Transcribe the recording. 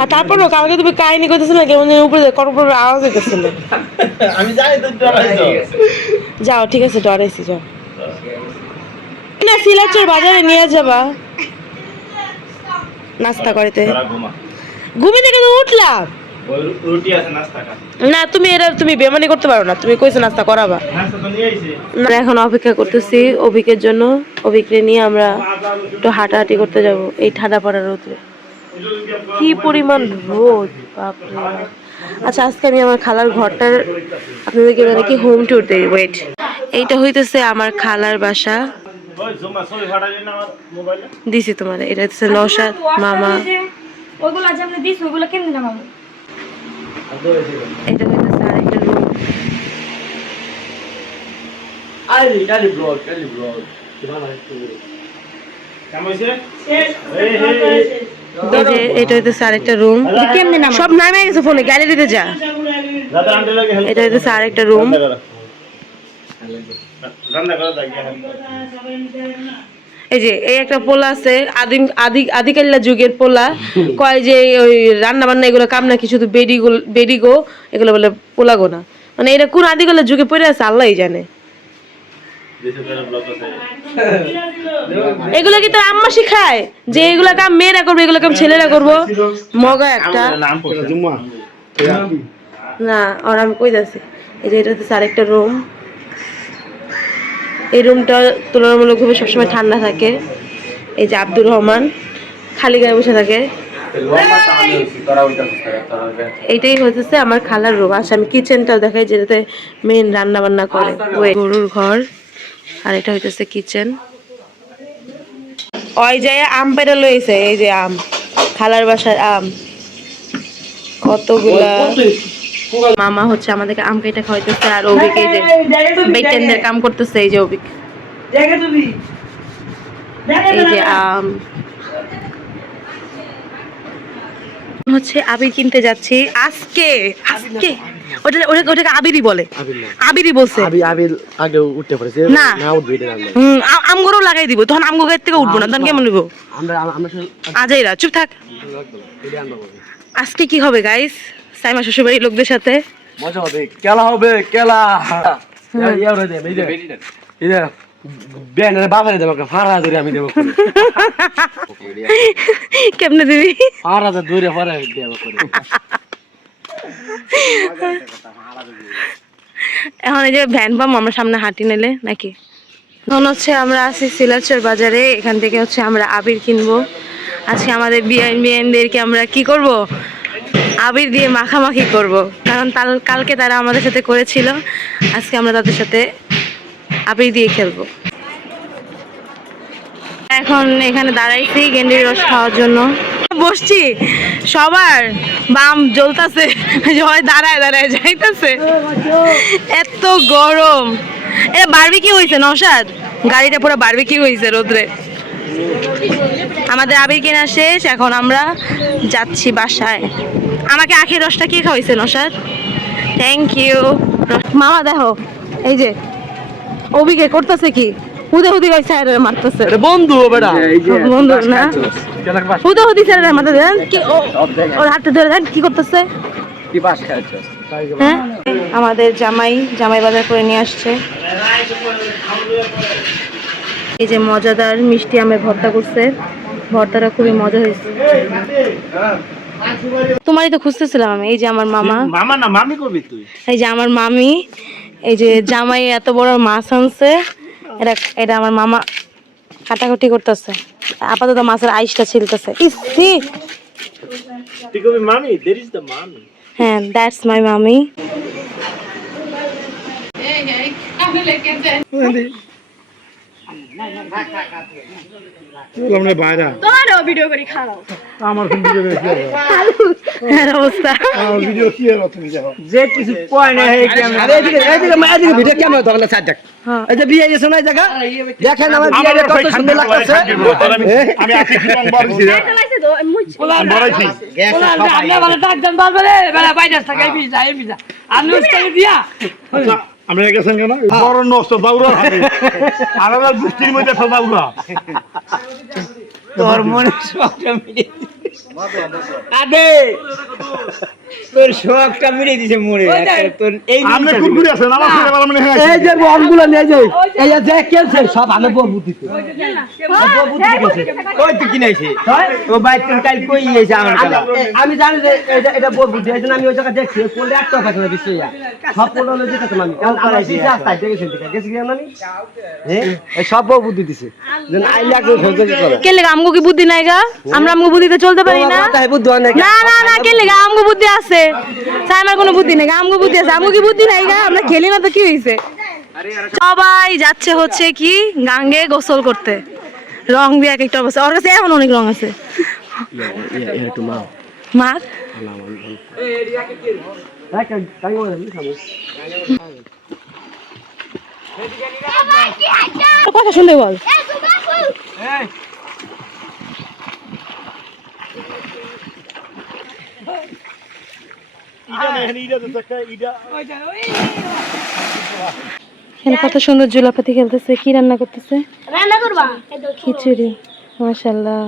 আর তারপরও কালকে তুমি কাহিনী করতেছিলে কেমন উপরে করপর আওয়াজ হইতেছিল। আমি জানি তো ডরাইছো। যাও ঠিক আছে ডরাইছি যাও না সিলেটের বাজারে নিয়ে যাবা নাস্তা করতে। ঘুমি থেকে তো উঠলাম রুটি আছে নাস্তা খা। না তুমি বেমানি করতে পারো না, তুমি কইছো নাস্তা করাবা। নাস্তা তো নিয়ে আইছি। আমরা এখন অপেক্ষা করতেছি অভিকের জন্য। অভিকরে নিয়ে আমরা একটু হাঁটাহাঁটি করতে যাব এই ঠান্ডা পড়ার রোদে। কি পরিমাণ রোদ বাপরে। আচ্ছা আজকে আমি আমার খালার ঘরটার আপনাদেরকে মানে কি হোম ট্যুর দেই। ওয়েট, এইটা হইতেছে আমার খালার বাসা। দিছি তোমার, এটা হচ্ছে নওশাদ মামা। ওইগুলো যে আপনি দিছ ওইগুলো কেন দিলাম আমি? এটা হইতেছে আরেকটা রুম। কালি ব্লগ কামাইছে এই যে এটা হইতেছে আরেকটা রুম। কেমনে নাম সব নামে গেছে ফোনে, গ্যালারিতে যা। দাদা আন্টি লাগে হেল্প। এটা হইতেছে আরেকটা রুম। রান্না করা যায় কি? এই যে এই একটা পোলা আছে, আদিকাল্লা যুগের পোলা। কয় যে ওই রান্না বান্না এগুলো কাম নাকি, শুধু বেডিগো এগুলো বলে পোলা গোনা। মানে এটা কোন আদিকাল্লা যুগে পড়ে আছে আল্লাহই জানে। এগুলো কি তোর আম্মা শিখায় যে এগুলা কাম মেয়েরা করবে, এগুলো কাম ছেলেরা করবো? মগা একটা না। আর আমি কই যাচ্ছি, এই যে এটা হচ্ছে আরেকটা রুম। এই রুমটা তুলনামূলকভাবে সবসময় ঠান্ডা থাকে। এই যে আব্দুর রহমান খালি গায়ে বসে থাকে। এইটাই হচ্ছে আমার খালার রুম। আচ্ছা আমি কিচেনটাও দেখাই, যেটাতে মেন রান্না বান্না করে। গরুর ঘর। আর এটা হইতেছে কিচেন। ওই যে আম পেড়ে লইছে, এই যে আম, খালার বাসার আম কতগুলা। মামা হচ্ছে আমাদেরকে আম কেটে খাওয়াইতেছে। আর অভিক এই যে বেটেনদের কাম করতেছে। এই যে অভিক, এই যে আম হচ্ছে আবির কিনতে যাচ্ছি আজকে। ওটাকে আবিরই বলে, আবিরই বলছে। আবির আগে উঠতে পারছে না আমগরও লাগাই দিব, তখন আমগো গায়ের থেকে উঠবো না, তখন কেমন নিবো? আজাইরা চুপ থাক। আজকে কি হবে গাইস? সাইমা শ্বশুরবাড়ির লোকদের সাথে মজা হবে, খেলা হবে, খেলা। কেমনে দিবি? এখন এই যে ভ্যান পাম আমরা সামনে হাঁটি নেলে নাকি। এখন হচ্ছে আমরা আছি সিলেটের বাজারে। এখান থেকে হচ্ছে আমরা আবির কিনবো। আজকে আমাদের বিআইনদেরকে আমরা কি করব, আবির দিয়ে মাখামাখি করব। কারণ কালকে তারা আমাদের সাথে করেছিল, আজকে আমরা তাদের সাথে আবির দিয়ে খেলবো। এখন এখানে দাঁড়াইছি গেন্ডির রস খাওয়ার জন্য। বসছি, সবার বাম জ্বলতাছে, সবাই দাঁড়ায় দাঁড়ায় যাইতেছে, এত গরম। এটা বারবিকিউ হয়েছে নওশাদ, গাড়িটা পুরো বারবিকিউ হয়েছে রোদ্রে। আমাদের আবির কেনা শেষ, এখন আমরা যাচ্ছি বাসায়। আমাকে আখের রসটা কে খাওয়াইছে নওশাদ? থ্যাংক ইউ মামা। দেখো এই যে অভিকে করতেছে কি, হুদি গাই স্যার মারতেছে। বন্ধু বেটা, বন্ধু না, হুদি স্যার মারতে দেন কি, ওর হাতটা ধরে দেন কি করতেছে। কি পাস খাচ্ছিস? হ্যাঁ আমাদের জামাই বাজার করে নিয়ে আসছে। এই যে মজাদার মিষ্টি আমের ভর্তা করছে, ভর্তাটা খুবই মজা হয়েছে। তোমারই তো খুঁজতেছিলাম আমি। এই যে আমার মামা না মামি করবি তুই। এই যে আমার মামি, এই যে জামাই এত বড় মাছ আনছে। এটা আমার মামা কাটাকুটি করতেছে। আপাতত মাছের আইসটা ছিলতেছে। ইসি তুই কবি মামি, there is the mommy. হ্যাঁ দ্যাটস মাই মামি। তোমারও ভিডিও করে খাও। আমার ভিডিও অবস্থা আমার ভিডিও কি আর তুমি দেখো যে কিছু কয় না এই ক্যামেরা। আরে এদিকে ভিডিও ক্যামেরা তো না সাইড দেখ। এই যে বিয়ে এসে না জায়গা দেখেন আমার বিয়ে কত সুন্দর লাগতেছে। আমি আছি কি রং বড়ছি চালাইছে তো পোলা বড়াইছি আপনি বলে ডাকজন বারবারে বেলা বাইরে থাকে বিজা আমি উস্তাদি দিয়া। আমরা গেছেন কেন বড় নষ্ট বাউরা হবে আলাদা গোষ্ঠীর মধ্যে সব বাউরা তোর মনে সবটা মিলে আদে তোর শখটা মিলে দিছে মোরে তোর এই আপনি কুরকুরি আছেন আমার ছেলে বড় মনে হয় এই যে বলগুলো নিয়ে যাই এই যে কেলছে সব আমি বউ বুদ্ধিতে ওই তো কিনাইছে ও বাইক কোন কাল কই এসে আমার কাছে আমি জানি যে এটা বউ বুদ্ধি এজন্য আমি ওই জায়গা দেখছি কোন একটা কথা না দিছি সব পড়লো যেটা তো আমি কাল করাইছি রাস্তায় দেখেছি গেছি কি আমি এই সব বউ বুদ্ধি দিছে যেন আই লাগবে সহযোগী করে কে লেগে আমগো কি বুদ্ধি নাই গা আমরা আমগো বুদ্ধিতে চলতে পারি না তাই বুদ্ধি হয় না না না না কে লেগে আমগো বুদ্ধি আছে তাই আমার কোনো বুদ্ধি নেই আমগো বুদ্ধি আছে আমগো কি বুদ্ধি নাই গা আমরা খেলি না তো কি হইছে সবাই যাচ্ছে হচ্ছে কি গাঙ্গে গোসল করতে রং দিয়ে এক একটা অবস্থা ওর কাছে এখন অনেক রং আছে একটু মা মার কথা শুনতে বল এখানে কত সুন্দর জুলাপাতি খেলতেছে কি রান্না করতেছে রান্না করবা খিচুড়ি মাশাআল্লাহ